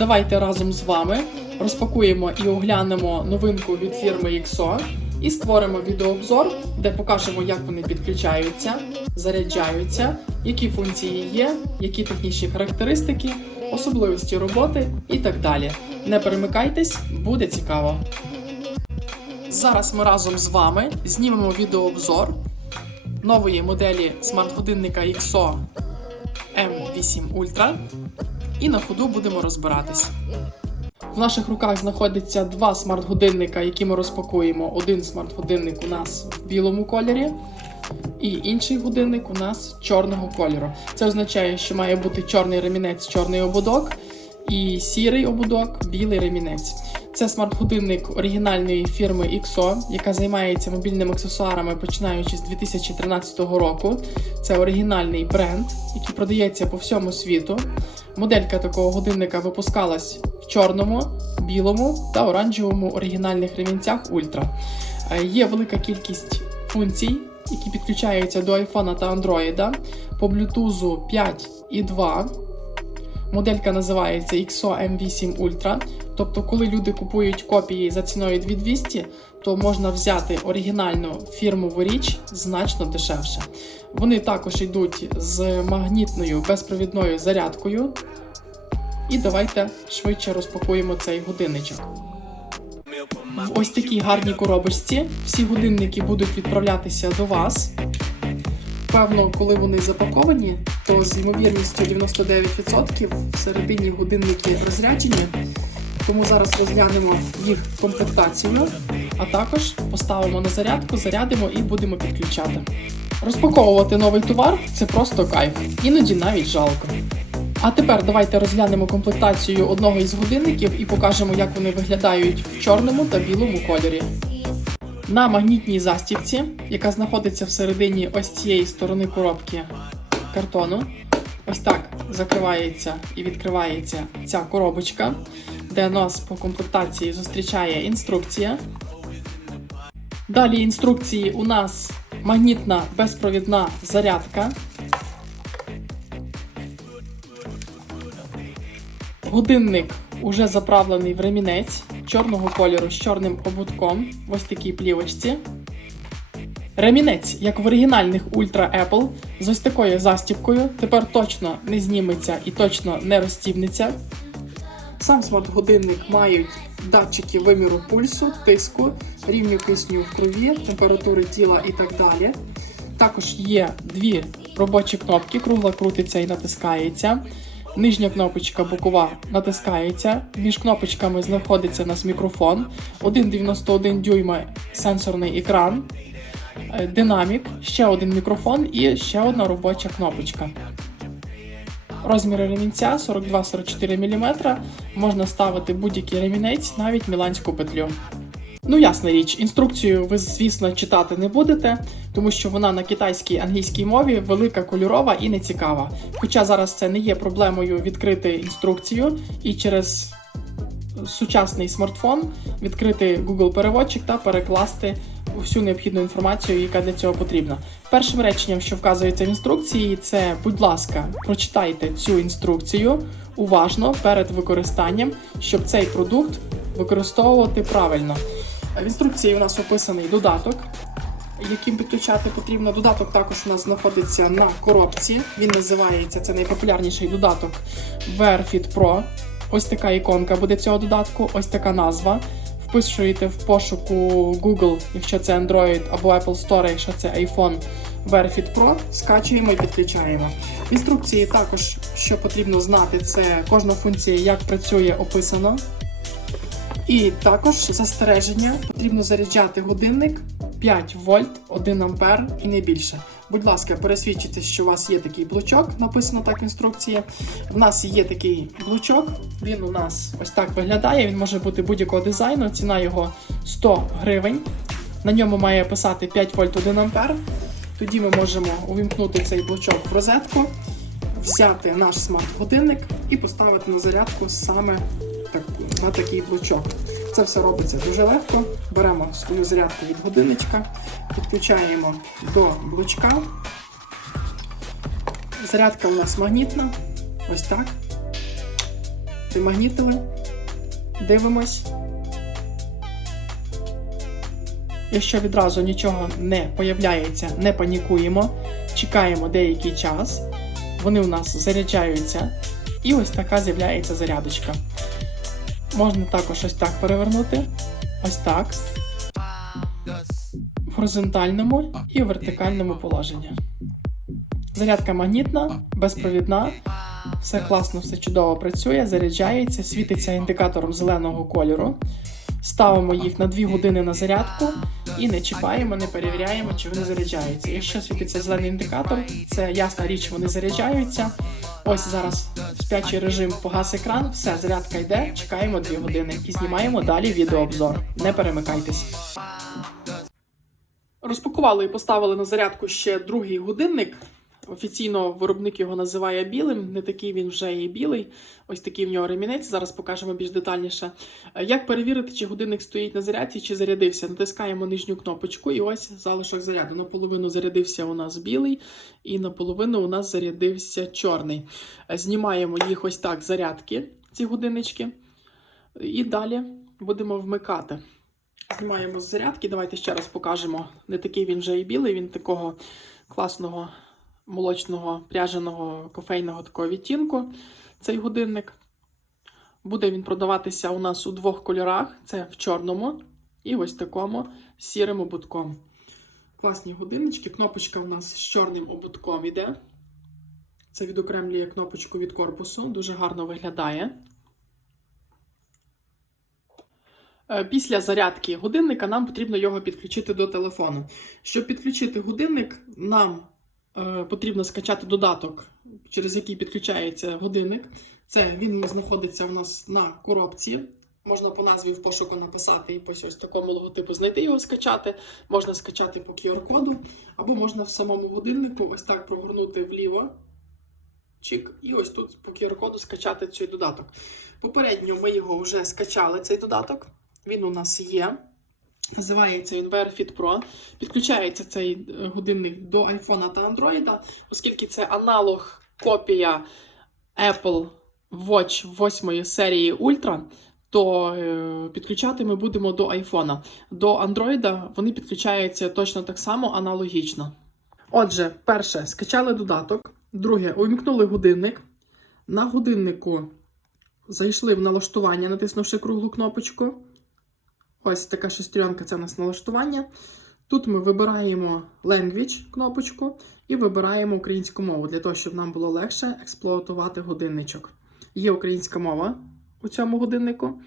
давайте разом з вами розпакуємо і оглянемо новинку від фірми XO і створимо відеообзор, де покажемо, як вони підключаються, заряджаються, які функції є, які технічні характеристики, особливості роботи і так далі. Не перемикайтесь, буде цікаво. Зараз ми разом з вами знімемо відеообзор нової моделі смарт-годинника XO M8 Ultra і на ходу будемо розбиратись. В наших руках знаходиться два смарт-годинника, які ми розпакуємо. Один смарт-годинник у нас в білому кольорі, і інший годинник у нас чорного кольору. Це означає, що має бути чорний ремінець, чорний ободок і сірий ободок, білий ремінець. Це смарт-годинник оригінальної фірми XO, яка займається мобільними аксесуарами починаючи з 2013 року. Це оригінальний бренд, який продається по всьому світу. Моделька такого годинника випускалась в чорному, білому та оранжевому оригінальних ремінцях Ultra. Е, Є велика кількість функцій, які підключаються до iPhone та Android по Bluetooth 5 і 2. Моделька називається XO M8 Ultra. Тобто, коли люди купують копії за ціною 2200, то можна взяти оригінальну фірмову річ значно дешевше. Вони також йдуть з магнітною безпровідною зарядкою. І давайте швидше розпакуємо цей годинничок. В ось такій гарній коробочці всі годинники будуть відправлятися до вас. Певно, коли вони запаковані, то з ймовірністю 99% всередині годинники розряджені. Тому зараз розглянемо їх комплектацію, а також поставимо на зарядку, зарядимо і будемо підключати. Розпаковувати новий товар це просто кайф, іноді навіть жалко. А тепер давайте розглянемо комплектацію одного із годинників і покажемо, як вони виглядають в чорному та білому кольорі. На магнітній застібці, яка знаходиться всередині ось цієї сторони коробки картону, ось так закривається і відкривається ця коробочка, де нас по комплектації зустрічає інструкція. Далі інструкції у нас магнітна безпровідна зарядка. Годинник уже заправлений в ремінець чорного кольору з чорним ободком, в ось такій плівочці. Ремінець, як в оригінальних Ultra Apple, з ось такою застібкою, тепер точно не зніметься і точно не розстібнеться. Сам смарт-годинник мають датчики виміру пульсу, тиску, рівню кисню в крові, температури тіла і так далі. Також є дві робочі кнопки, кругла крутиться і натискається. Нижня кнопочка бокова натискається. Між кнопочками знаходиться у нас мікрофон, 1,91 дюйма сенсорний екран, е, динамік, ще один мікрофон і ще одна робоча кнопочка. Розміри ремінця 42-44 мм. Можна ставити будь-який ремінець, навіть міланську петлю. Ну, ясна річ, інструкцію ви, звісно, читати не будете, тому що вона на китайській англійській мові велика, кольорова і нецікава. Хоча зараз це не є проблемою відкрити інструкцію і через сучасний смартфон відкрити Google переводчик та перекласти всю необхідну інформацію, яка для цього потрібна. Першим реченням, що вказується в інструкції, це, будь ласка, прочитайте цю інструкцію уважно перед використанням, щоб цей продукт використовувати правильно. В інструкції у нас описаний додаток, яким підключати потрібно. Додаток також у нас знаходиться на коробці. Він називається це найпопулярніший додаток VRFit Pro. Ось така іконка буде цього додатку, ось така назва. Вписуєте в пошуку Google, якщо це Android або Apple Store, якщо це iPhone VRFit Pro, скачуємо і підключаємо. В інструкції також, що потрібно знати, це кожна функція, як працює, описано. І також застереження потрібно заряджати годинник 5 вольт, 1 ампер і не більше. Будь ласка, пересвідчитесь, що у вас є такий блочок, написано так в інструкції. В нас є такий блочок, він у нас ось так виглядає. Він може бути будь-якого дизайну. Ціна його 100 гривень. На ньому має писати 5 вольт 1 ампер. Тоді ми можемо увімкнути цей блочок в розетку, взяти наш смарт-годинник і поставити на зарядку саме на такий блочок. Це все робиться дуже легко. Беремо свою зарядку від годинничка, підключаємо до блочка. Зарядка у нас магнітна. Ось так. Примагнітили. Дивимось. Якщо відразу нічого не появляється, не панікуємо, чекаємо деякий час, вони у нас заряджаються, і ось така з'являється зарядочка. Можна також ось так перевернути, ось так, в горизонтальному і вертикальному положенні. Зарядка магнітна, безпровідна, все класно, все чудово працює, заряджається, світиться індикатором зеленого кольору. Ставимо їх на 2 години на зарядку і не чіпаємо, не перевіряємо, чи вони заряджаються. Якщо світиться зелений індикатор, це ясна річ, вони заряджаються. Ось зараз спячий режим погас екран, все, зарядка йде, чекаємо 2 години і знімаємо далі відеообзор. Не перемикайтесь. Розпакували і поставили на зарядку ще другий годинник. Офіційно виробник його називає білим, не такий він вже і білий. Ось такий в нього ремінець. Зараз покажемо більш детальніше. Е, Як перевірити, чи годинник стоїть на зарядці, чи зарядився? Натискаємо нижню кнопочку, і ось залишок заряду. Наполовину зарядився у нас білий, і наполовину у нас зарядився чорний. Е, Знімаємо їх ось так зарядки, ці годиннички. І далі будемо вмикати. Знімаємо з зарядки. Давайте ще раз покажемо. Не такий він вже і білий, він такого класного молочного пряженого кофейного такого відтінку. Цей годинник. Буде він продаватися у нас у двох кольорах: це в чорному і ось такому сірим ободком. Класні годиннички. Кнопочка у нас з чорним ободком іде. Це відокремлює кнопочку від корпусу. Дуже гарно виглядає. Е, Після зарядки годинника нам потрібно його підключити до телефону. Щоб підключити годинник, нам потрібно скачати додаток, через який підключається годинник. Це він знаходиться у нас на коробці. Можна по назві в пошуку написати і по ось такому логотипу знайти його скачати. Можна скачати по QR-коду, або можна в самому годиннику ось так прогорнути вліво. Чик, і ось тут по QR-коду скачати цей додаток. Попередньо ми його вже скачали, цей додаток. Він у нас є. Називається він Wearfit Pro. Підключається цей е, годинник до iPhone та Android, оскільки це аналог копія Apple Watch 8 серії Ultra, то е, підключати ми будемо до iPhone. До Android вони підключаються точно так само аналогічно. Отже, перше, скачали додаток. Друге, увімкнули годинник. На годиннику зайшли в налаштування, натиснувши круглу кнопочку. Ось така шестеренка це у нас налаштування. Тут ми вибираємо Language кнопочку і вибираємо українську мову для того, щоб нам було легше експлуатувати годинничок. Є українська мова у цьому годиннику.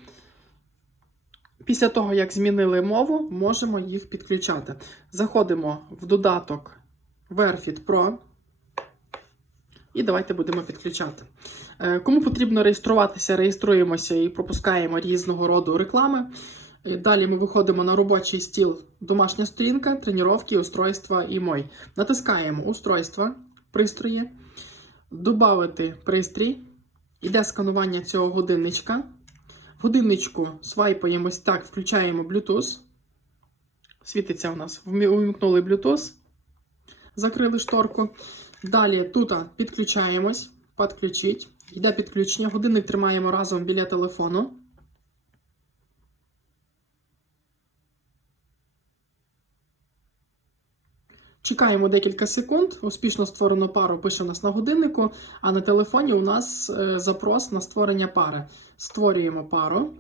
Після того, як змінили мову, можемо їх підключати. Заходимо в додаток Wearfit Pro. І давайте будемо підключати. Е, Кому потрібно реєструватися, реєструємося і пропускаємо різного роду реклами. Далі ми виходимо на робочий стіл, домашня сторінка, тренування, устройства і мой. Натискаємо устройства, пристрої, додати пристрій. Іде сканування цього годинничка. В годинничку свайпаємо так, включаємо Bluetooth. Світиться у нас. Увімкнули Bluetooth. Закрили шторку. Далі тут підключаємось, підключить. Йде підключення. Годинник тримаємо разом біля телефону. Чекаємо декілька секунд. Успішно створено пару пише у нас на годиннику, а на телефоні у нас е, запрос на створення пари. Створюємо пару.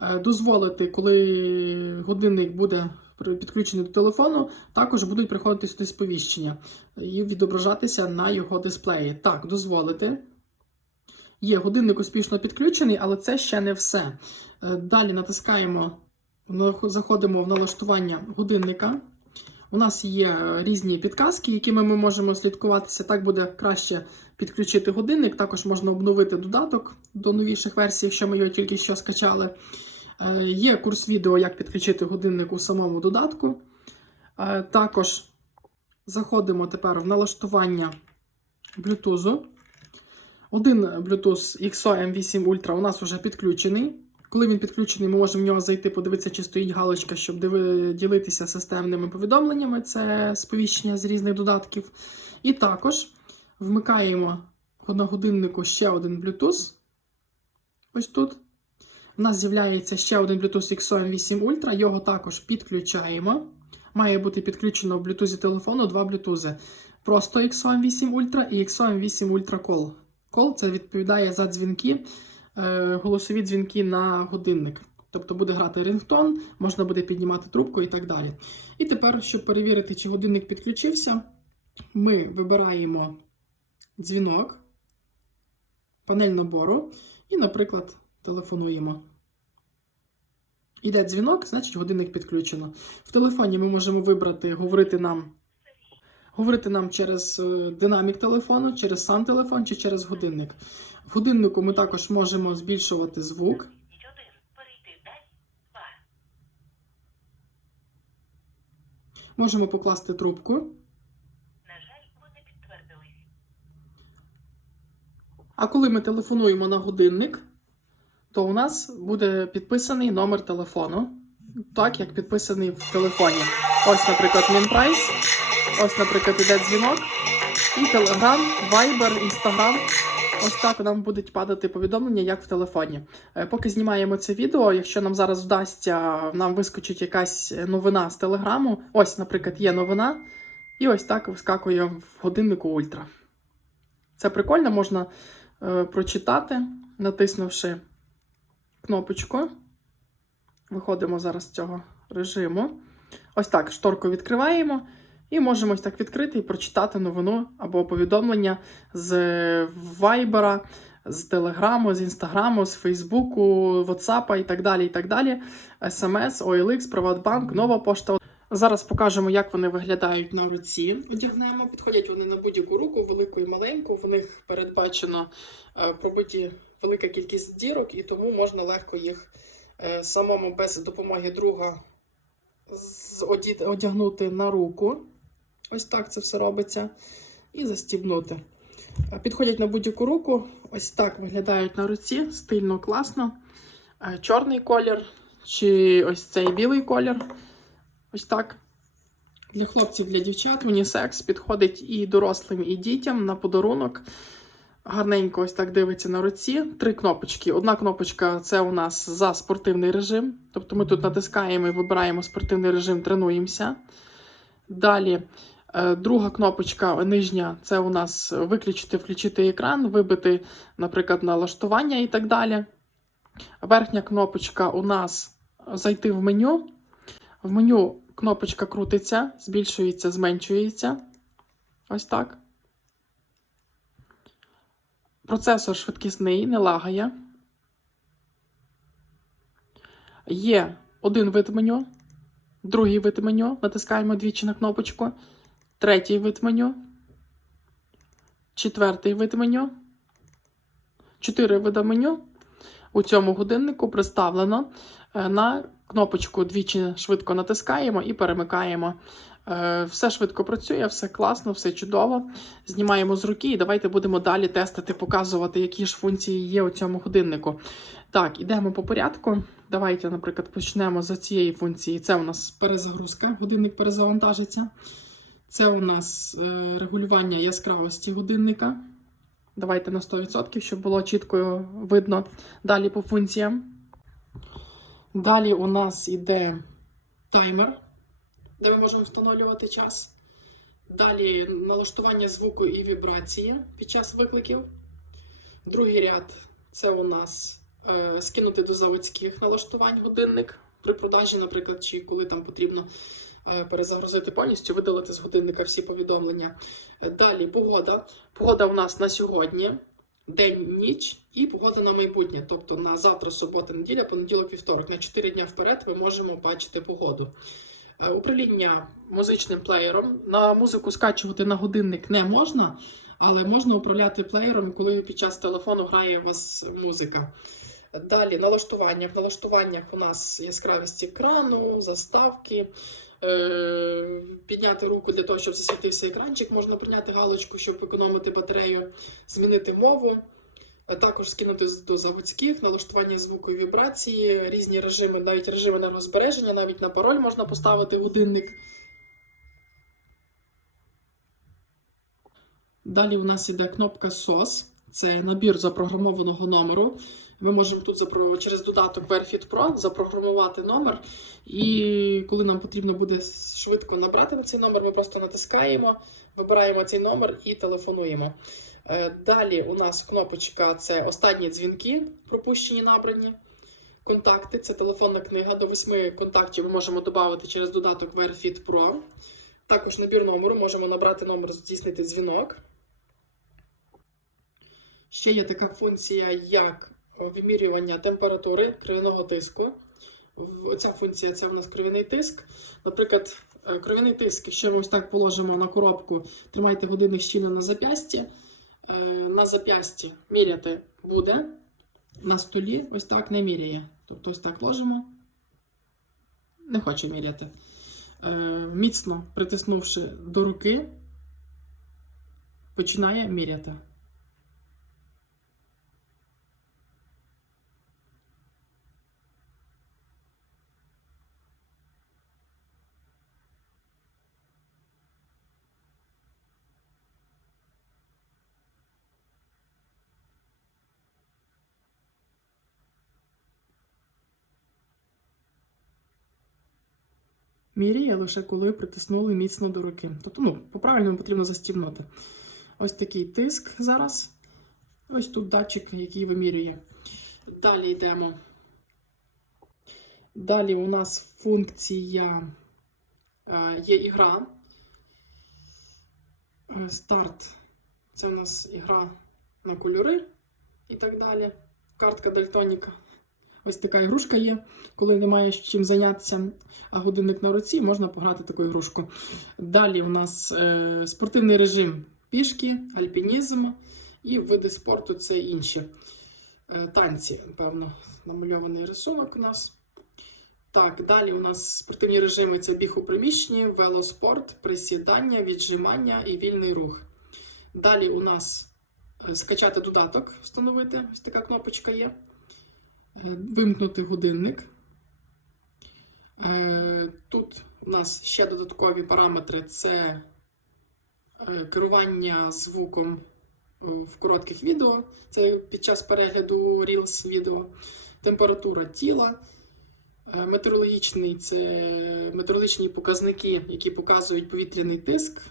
Е, Дозволити, коли годинник буде підключений до телефону, також будуть приходити сюди сповіщення і відображатися на його дисплеї. Так, дозволити. Є годинник успішно підключений, але це ще не все. Е, Далі натискаємо, заходимо в налаштування годинника. У нас є е, різні підказки, якими ми можемо слідкуватися. Так буде краще підключити годинник. Також можна обновити додаток до новіших версій, якщо ми його тільки що скачали. Е, Є курс відео, як підключити годинник у самому додатку. Е, Також заходимо тепер в налаштування Bluetooth. Один Bluetooth XO M8 Ultra у нас вже підключений. Коли він підключений, ми можемо в нього зайти, подивитися, чи стоїть галочка, щоб ділитися системними повідомленнями. Це сповіщення з різних додатків. І також вмикаємо на годиннику ще один Bluetooth. Ось тут. У нас з'являється ще один Bluetooth XOM 8 Ultra, його також підключаємо. Має бути підключено в Bluetooth телефону два Bluetooth. Просто XOM 8 Ultra і XOM 8 Ultra Call. Call це відповідає за дзвінки, голосові дзвінки на годинник. Тобто буде грати рингтон, можна буде піднімати трубку і так далі. І тепер, щоб перевірити, чи годинник підключився, ми вибираємо дзвінок, панель набору і, наприклад, телефонуємо. Іде дзвінок, значить годинник підключено. В телефоні ми можемо вибрати говорити нам, говорити нам через е, динамік телефону, через сам телефон чи через годинник. В годиннику ми також можемо збільшувати звук. Можемо покласти трубку. На жаль, ви не підтвердились. А коли ми телефонуємо на годинник, то у нас буде підписаний номер телефону, так як підписаний в телефоні. Ось, наприклад, Мінпрайс, ось, наприклад, іде дзвінок, і Telegram, Viber, Instagram. Ось так нам будуть падати повідомлення, як в телефоні. Е, Поки знімаємо це відео, якщо нам зараз вдасться, нам вискочить якась новина з телеграму. Ось, наприклад, є новина, і ось так вискакує в годиннику Ультра. Це прикольно, можна е, прочитати, натиснувши кнопочку. Виходимо зараз з цього режиму. Ось так шторку відкриваємо. І можемо ось так відкрити і прочитати новину або повідомлення з Viber, з Телеграму, з Інстаграму, з Фейсбуку, Ватсапа і так далі. і так далі. SMS, OLX, Приватбанк, нова пошта. Зараз покажемо, як вони виглядають на руці. Одягнемо, підходять вони на будь-яку руку, велику і маленьку. В них передбачено е, пробиті велика кількість дірок, і тому можна легко їх самому без допомоги друга одягнути на руку. Ось так це все робиться. І застібнути. Е, Підходять на будь-яку руку. Ось так виглядають на руці, стильно, класно. Е, Чорний колір чи ось цей білий колір. Ось так. Для хлопців, для дівчат унісекс підходить і дорослим, і дітям на подарунок. Гарненько ось так дивиться на руці. Три кнопочки. Одна кнопочка це у нас за спортивний режим. Тобто ми тут натискаємо і вибираємо спортивний режим, тренуємося. Далі, е, друга кнопочка нижня це у нас виключити, включити екран, вибити, наприклад, налаштування і так далі. Верхня кнопочка у нас зайти в меню. В меню кнопочка крутиться, збільшується, зменшується. Ось так. Процесор швидкісний, не лагає. Є один вид меню, другий вид меню. Натискаємо двічі на кнопочку. Третій вид меню. Четвертий вид меню. Чотири вида меню у цьому годиннику представлено е, на кнопочку двічі швидко натискаємо і перемикаємо. Е, Все швидко працює, все класно, все чудово. Знімаємо з руки і давайте будемо далі тестити, показувати, які ж функції є у цьому годиннику. Так, ідемо по порядку. Давайте, наприклад, почнемо з цієї функції. Це у нас перезагрузка, годинник перезавантажиться. Це у нас е, регулювання яскравості годинника. Давайте на 100%, щоб було чітко видно далі по функціям. Далі у нас іде таймер, де ми можемо встановлювати час. Далі налаштування звуку і вібрації під час викликів. Другий ряд це у нас е, скинути до заводських налаштувань годинник при продажі, наприклад, чи коли там потрібно е, перезагрузити повністю, видалити з годинника всі повідомлення. Далі погода. Погода у нас на сьогодні, день, ніч і погода на майбутнє. Тобто на завтра, субота, неділя, понеділок, вівторок. На 4 дня вперед ми можемо бачити погоду. Е, Управління музичним плеєром. На музику скачувати на годинник не можна, але можна управляти плеєром, коли під час телефону грає у вас музика. Далі налаштування. В налаштуваннях у нас яскравість екрану, заставки. Е, підняти руку для того, щоб засвітився екранчик, можна прийняти галочку, щоб економити батарею, змінити мову. Е, Також скинути до заводських, налаштування звуку і вібрації, різні режими, навіть режим енергозбереження, навіть на пароль можна поставити годинник. Далі у нас іде кнопка SOS. Це набір запрограмованого номеру. Ми можемо тут через додаток WearFit Pro запрограмувати номер. І коли нам потрібно буде швидко набрати на цей номер, ми просто натискаємо, вибираємо цей номер і телефонуємо. Е, Далі у нас кнопочка це останні дзвінки, пропущені набрані. Контакти це телефонна книга. До восьми контактів ми можемо додати через додаток WearFit Pro. Також набір номеру можемо набрати номер, здійснити дзвінок. Ще є така функція, як вимірювання температури кров'яного тиску. Ця функція це у нас кров'яний тиск. Наприклад, е, кров'яний тиск, якщо ми ось так положимо на коробку, тримайте годинник щільно на зап'ясті. Е, На зап'ясті міряти буде, на столі ось так не міряє. Тобто ось так ложимо, не хоче міряти. Е, Міцно притиснувши до руки, починає міряти. Міряє лише коли притиснули міцно до руки. Тобто, ну, по-правильному потрібно застібнути. Ось такий тиск зараз. Ось тут датчик, який вимірює. Далі йдемо. Далі у нас функція е, є ігра. Е, Старт. Це у нас ігра на кольори і так далі. Картка Дальтоніка. Ось така ігрушка є. Коли немає чим зайнятися, а годинник на руці, можна пограти таку ігрушку. Далі у нас е, спортивний режим пішки, альпінізм і види спорту це інші. Е, танці, певно, намальований рисунок у нас. Так, далі у нас спортивні режими це біг у приміщенні, велоспорт, присідання, віджимання і вільний рух. Далі у нас е, скачати додаток, встановити. Ось така кнопочка є. Е, Вимкнути годинник. Е, Тут у нас ще додаткові параметри: це е, керування звуком в коротких відео, це під час перегляду Reels відео, температура тіла. Метеорологічний це метеорологічні показники, які показують повітряний тиск.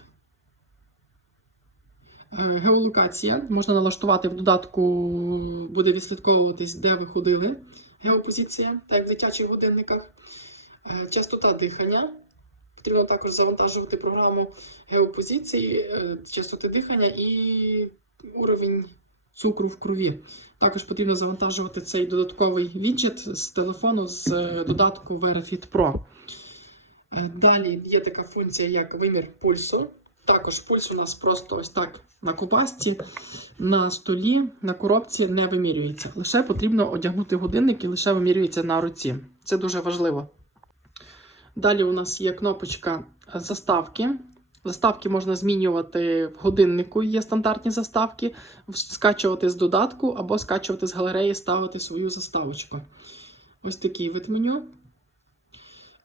Е, Геолокація. Можна налаштувати в додатку, буде відслідковуватись, де ви ходили. Геопозиція, так як в дитячих годинниках. Е, Частота дихання. Потрібно також завантажувати програму геопозиції, е, частоти дихання і уровень цукру в крові. Також потрібно завантажувати цей додатковий віджит з телефону з додатку VeraFit Pro. Далі є така функція, як вимір пульсу. Також пульс у нас просто ось так на кубасці, на столі, на коробці не вимірюється. Лише потрібно одягнути годинник і лише вимірюється на руці. Це дуже важливо. Далі у нас є кнопочка заставки. Заставки можна змінювати в годиннику, є стандартні заставки, скачувати з додатку або скачувати з галереї, ставити свою заставочку. Ось такий вид меню.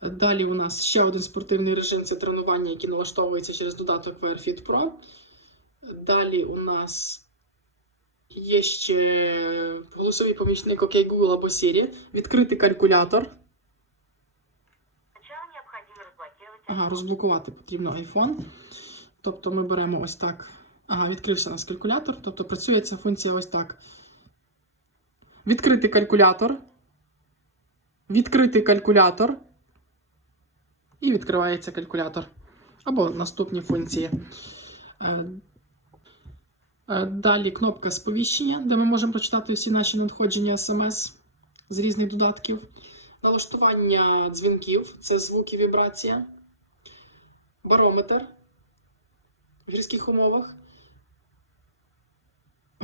Далі у нас ще один спортивний режим це тренування, який налаштовується через додаток WearFit Pro. Далі у нас є ще голосовий помічник OK Google або Siri, відкритий калькулятор. Ага, розблокувати потрібно iPhone. Тобто ми беремо ось так. Ага, відкрився у нас калькулятор. Тобто працює ця функція ось так. Відкрити калькулятор. Відкрити калькулятор. І відкривається калькулятор. Або наступні функції. Е, Далі кнопка сповіщення, де ми можемо прочитати всі наші надходження смс з різних додатків. Налаштування дзвінків це звук і вібрація. Барометр в гірських умовах.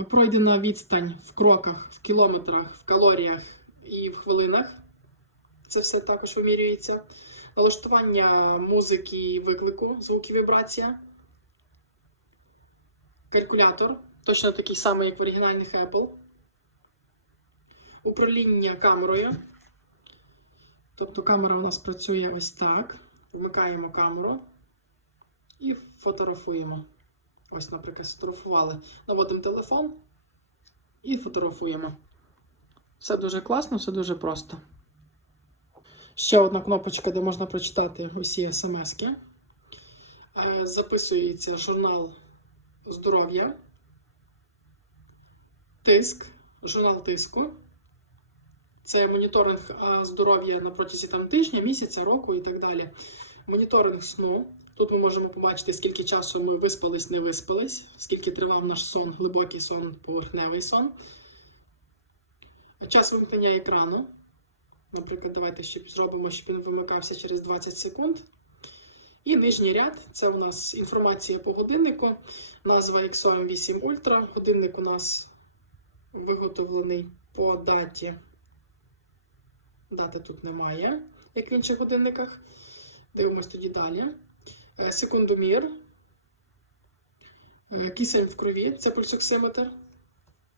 Пройдена відстань в кроках, в кілометрах, в калоріях і в хвилинах. Це все також вимірюється. Налаштування музики і виклику, звук і вібрація. Калькулятор. Точно такий самий, як в оригінальних Apple. Управління камерою. Тобто камера у нас працює ось так. Вмикаємо камеру і фотографуємо. Ось, наприклад, сфотографували. Наводимо телефон і фотографуємо. Все дуже класно, все дуже просто. Ще одна кнопочка, де можна прочитати усі смски. Е, Записується журнал здоров'я, тиск, журнал тиску. Це моніторинг здоров'я на протязі там, тижня, місяця, року і так далі. Моніторинг сну. Тут ми можемо побачити, скільки часу ми виспались, не виспались, скільки тривав наш сон, глибокий сон, поверхневий сон. Час вимкнення екрану. Наприклад, давайте щоб зробимо, щоб він вимикався через 20 секунд. І нижній ряд це у нас інформація по годиннику. Назва XOM 8 Ultra. Годинник у нас виготовлений по даті. Дати тут немає, як в інших годинниках. Дивимось тоді далі. Е, Секундомір. Е, Кисень в крові це пульсоксиметр.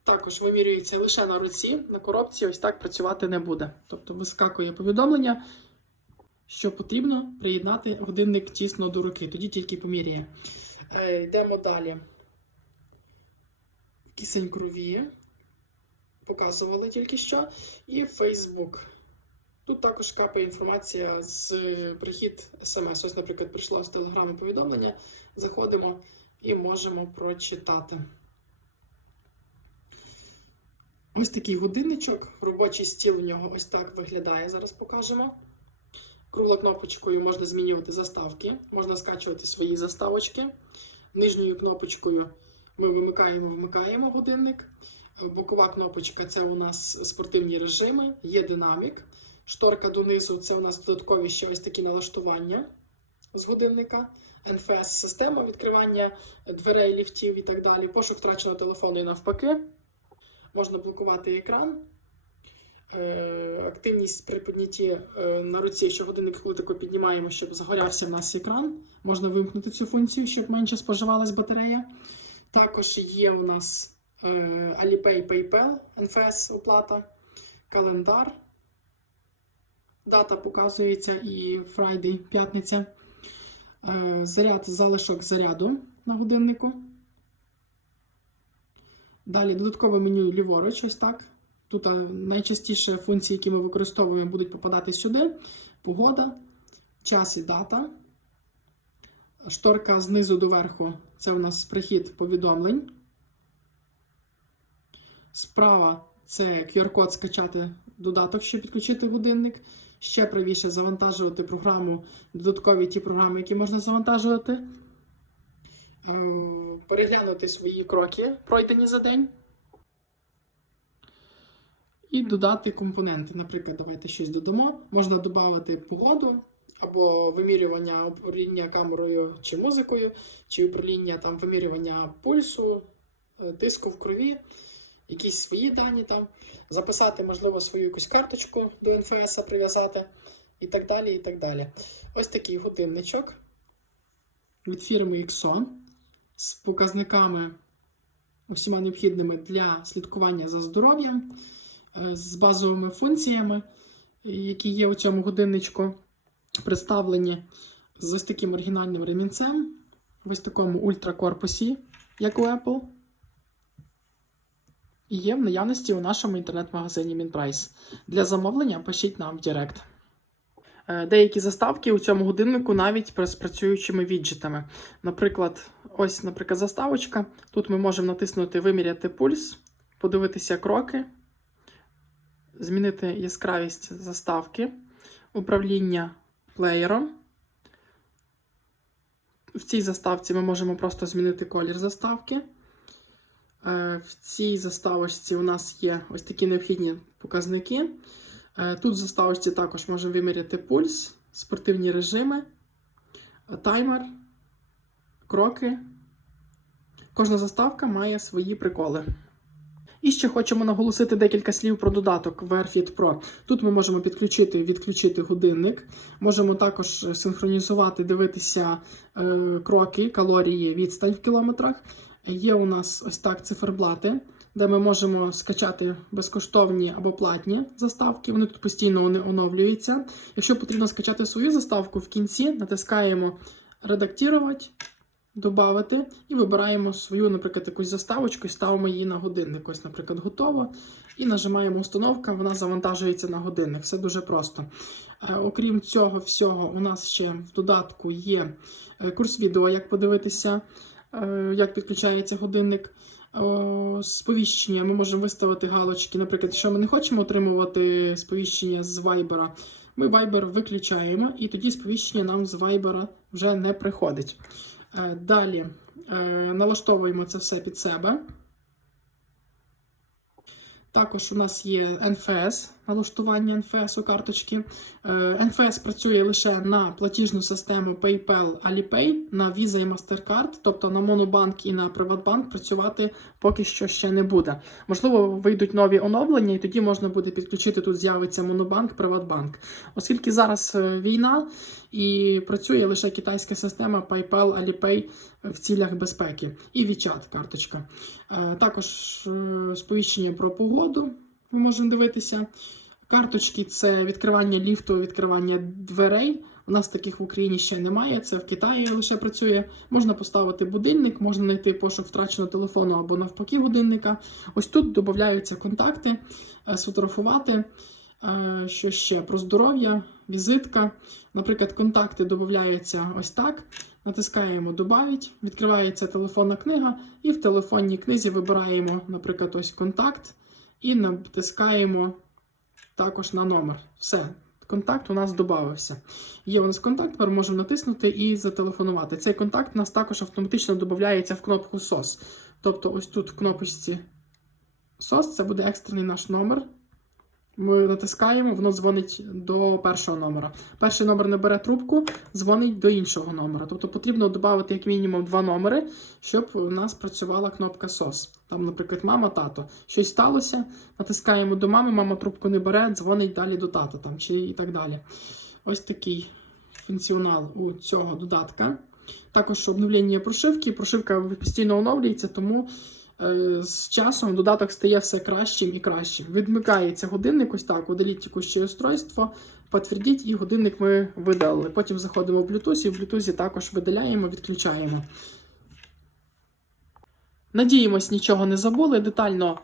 Також вимірюється лише на руці, на коробці ось так працювати не буде. Тобто вискакує повідомлення, що потрібно приєднати годинник тісно до руки, тоді тільки поміряє. Е, Йдемо далі. Кисень крові. Показували тільки що. І Facebook. Тут також капає інформація з прихід смс. Ось, наприклад, прийшло з телеграми повідомлення. Заходимо і можемо прочитати. Ось такий годинничок. Робочий стіл у нього ось так виглядає. Зараз покажемо. Круглою кнопочкою можна змінювати заставки, можна скачувати свої заставочки. Нижньою кнопочкою ми вимикаємо, вмикаємо годинник. Бокова кнопочка це у нас спортивні режими, є динамік. Шторка донизу це у нас додаткові ще ось такі налаштування з годинника. NFS-система відкривання дверей, ліфтів і так далі. Пошук втраченого телефону і навпаки. Можна блокувати екран. Активність при піднятті е, на руці, що годинник коли тако піднімаємо, щоб загорявся в нас екран. Можна вимкнути цю функцію, щоб менше споживалась батарея. Також є у нас е, Alipay PayPal, NFS оплата, календар. Дата показується і Friday, п'ятниця. Е, Заряд, залишок заряду на годиннику. Далі додаткове меню ліворуч, ось так. Тут найчастіше функції, які ми використовуємо, будуть попадати сюди. Погода, час і дата. Шторка знизу до верху це у нас прихід повідомлень. Справа це QR-код скачати додаток, щоб підключити годинник. Ще правіше завантажувати програму, додаткові ті програми, які можна завантажувати. Е, Переглянути свої кроки, пройдені за день. І додати компоненти. Наприклад, давайте щось додамо. Можна додати погоду, або вимірювання управління камерою чи музикою, чи управління там вимірювання пульсу, е, тиску в крові, якісь свої дані там, записати, можливо, свою якусь карточку до НФС прив'язати, і так далі. і так далі. Ось такий годинничок від фірми Exxon з показниками усіма необхідними для слідкування за здоров'ям, з базовими функціями, які є у цьому годинничку, представлені з ось таким оригінальним ремінцем, в ось такому ультракорпусі, як у Apple. І є в наявності у нашому інтернет-магазині Мінпрайс. Для замовлення пишіть нам в Директ. Е, Деякі заставки у цьому годиннику навіть з працюючими віджитами. Наприклад, ось, наприклад, заставочка. Тут ми можемо натиснути Виміряти пульс, подивитися кроки, змінити яскравість заставки, управління плеєром. В цій заставці ми можемо просто змінити колір заставки. Е, В цій заставочці у нас є ось такі необхідні показники. Е, Тут в заставочці також можемо виміряти пульс, спортивні режими, е, таймер, кроки. Кожна заставка має свої приколи. І ще хочемо наголосити декілька слів про додаток WearFit Pro. Тут ми можемо підключити і відключити годинник. Можемо також синхронізувати, дивитися е, кроки, калорії, відстань в кілометрах. Є у нас ось так циферблати, де ми можемо скачати безкоштовні або платні заставки. Вони тут постійно оно- оновлюються. Якщо потрібно скачати свою заставку, в кінці натискаємо Редактувати додати і вибираємо свою, наприклад, якусь заставочку і ставимо її на годинник. Ось, наприклад, готово. І нажимаємо установка, вона завантажується на годинник. Все дуже просто. Е, Окрім цього всього, у нас ще в додатку є е, курс відео, як подивитися, е, як підключається годинник. Сповіщення ми можемо виставити галочки. Наприклад, якщо ми не хочемо отримувати сповіщення з Viber, ми Viber виключаємо, і тоді сповіщення нам з Viber вже не приходить. Е, Далі е, налаштовуємо це все під себе. Також у нас є NFS, налаштування NFS у карточки. Е, NFS працює лише на платіжну систему PayPal Alipay, на Visa і MasterCard, тобто на Monobank і на Приватбанк працювати поки що ще не буде. Можливо, вийдуть нові оновлення, і тоді можна буде підключити тут з'явиться Monobank, Приватбанк. Оскільки зараз е, війна і працює лише китайська система PayPal Alipay в цілях безпеки і WeChat карточка. Е, Також сповіщення про погоду ми можемо дивитися. Карточки це відкривання ліфту, відкривання дверей. У нас таких в Україні ще немає. Це в Китаї лише працює. Можна поставити будильник, можна знайти пошук втраченого телефону або навпаки годинника. Ось тут додаються контакти, е, сфотографувати. Е, Що ще про здоров'я, візитка. Наприклад, контакти додаються ось так. Натискаємо Добавить, відкривається телефонна книга, і в телефонній книзі вибираємо, наприклад, ось контакт, і натискаємо також на номер. Все, контакт у нас додався. Є у нас контакт, тепер можемо натиснути і зателефонувати. Цей контакт у нас також автоматично додається в кнопку SOS. Тобто, ось тут в кнопочці SOS це буде екстрений наш номер. Ми натискаємо, воно дзвонить до першого номера. Перший номер не бере трубку, дзвонить до іншого номера. Тобто потрібно додати як мінімум два номери, щоб у нас працювала кнопка SOS. Там, наприклад, мама, тато. Щось сталося, натискаємо до мами, мама трубку не бере, дзвонить далі до тата там, чи і так далі. Ось такий функціонал у цього додатка. Також обновлення прошивки. Прошивка постійно оновлюється, тому з часом додаток стає все кращим і кращим. Відмикається годинник, ось так, удаліть текуще устройство, підтвердіть, і годинник ми видалили. Потім заходимо в Bluetooth і в Bluetooth також видаляємо, відключаємо. Надіємось, нічого не забули. Детально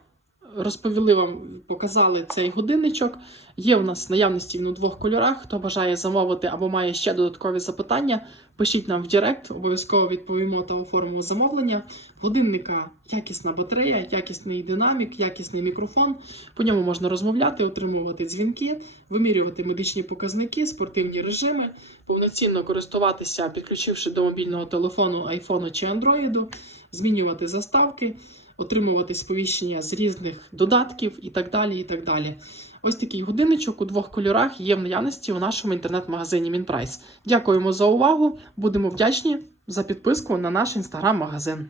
розповіли вам, показали цей годинничок. Є в нас наявності він у двох кольорах. Хто бажає замовити або має ще додаткові запитання, пишіть нам в Директ, обов'язково відповімо та оформимо замовлення. Годинника якісна батарея, якісний динамік, якісний мікрофон. По ньому можна розмовляти, отримувати дзвінки, вимірювати медичні показники, спортивні режими, повноцінно користуватися, підключивши до мобільного телефону, айфону чи андроїду, змінювати заставки отримувати сповіщення з різних додатків і так далі. і так далі. Ось такий годинничок у двох кольорах є в наявності у нашому інтернет-магазині Мінпрайс. Дякуємо за увагу. Будемо вдячні за підписку на наш інстаграм-магазин.